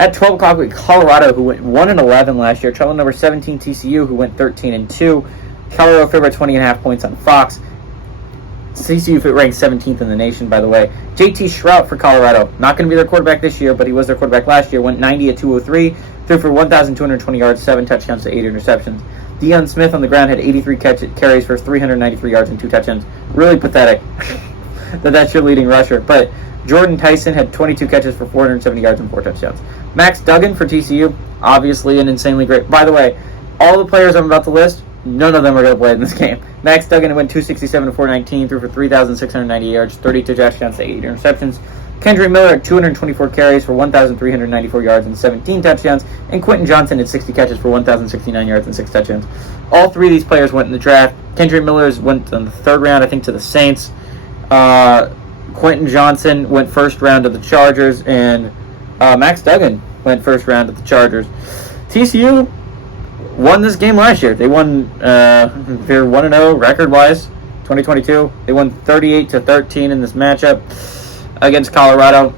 At 12 o'clock, we Colorado, who went 1-11 last year. Trouble number 17, TCU, who went 13-2. Colorado favored 20.5 points on Fox. TCU ranked 17th in the nation, by the way. JT Shrout for Colorado. Not going to be their quarterback this year, but he was their quarterback last year. Went 90 at 203. Threw for 1,220 yards, 7 touchdowns to 8 interceptions. Deion Smith on the ground had 83 carries for 393 yards and 2 touchdowns. Really pathetic that's your leading rusher. But Jordan Tyson had 22 catches for 470 yards and 4 touchdowns. Max Duggan for TCU, obviously an insanely great. By the way, all the players I'm about to list, none of them are going to play in this game. Max Duggan went 267 to 419, threw for 3,690 yards, 32 touchdowns to 8 interceptions. Kendry Miller had 224 carries for 1,394 yards and 17 touchdowns. And Quentin Johnson had 60 catches for 1,069 yards and 6 touchdowns. All three of these players went in the draft. Kendry Miller went in the third round, I think, to the Saints. Quentin Johnson went first round to the Chargers. And Max Duggan went first round to the Chargers. TCU won this game last year. They won, they're 1-0 record-wise, 2022. They won 38-13 in this matchup against Colorado.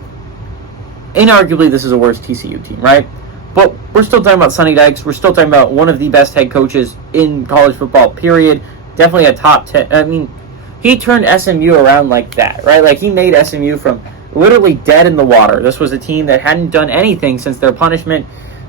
Inarguably, this is a worse TCU team, right? But we're still talking about Sonny Dykes. We're still talking about one of the best head coaches in college football, period. Definitely a top 10. I mean, he turned SMU around like that, right? Like, he made SMU from literally dead in the water. This was a team that hadn't done anything since their punishment,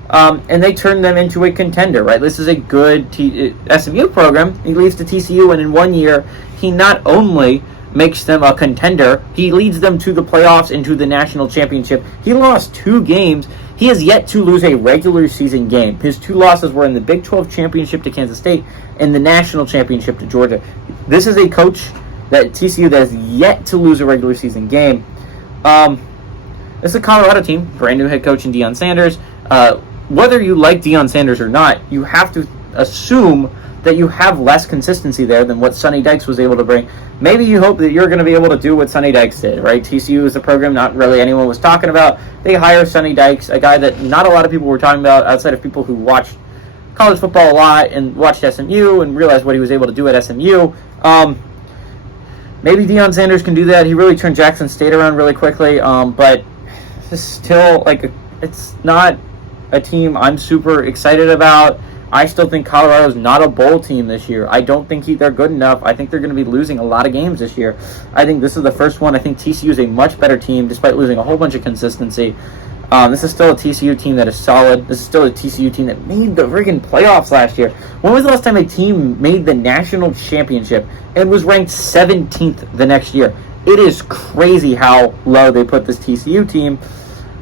and they turned them into a contender, right? This is a good SMU program. He leaves to TCU, and in 1 year, he not only makes them a contender, he leads them to the playoffs and to the national championship. He lost 2 games. He has yet to lose a regular season game. His 2 losses were in the Big 12 championship to Kansas State and the national championship to Georgia. This is a coach that TCU that has yet to lose a regular season game. This is a Colorado team, brand new head coach in Deion Sanders. Whether you like Deion Sanders or not, you have to assume that you have less consistency there than what Sonny Dykes was able to bring. Maybe you hope that you're going to be able to do what Sonny Dykes did, right? TCU is a program not really anyone was talking about. They hire Sonny Dykes, a guy that not a lot of people were talking about outside of people who watched college football a lot and watched SMU and realized what he was able to do at SMU. Maybe Deion Sanders can do that. He really turned Jackson State around really quickly, but it's still it's not a team I'm super excited about. I still think Colorado's not a bowl team this year. I don't think they're good enough. I think they're going to be losing a lot of games this year. I think this is the first one. I think TCU is a much better team despite losing a whole bunch of consistency. This is still a TCU team that is solid. This is still a TCU team that made the friggin' playoffs last year. When was the last time a team made the national championship and was ranked 17th the next year? It is crazy how low they put this TCU team.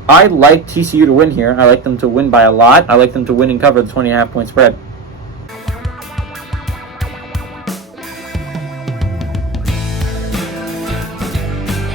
I like TCU to win here. I like them to win by a lot. I like them to win and cover the 20.5 point spread.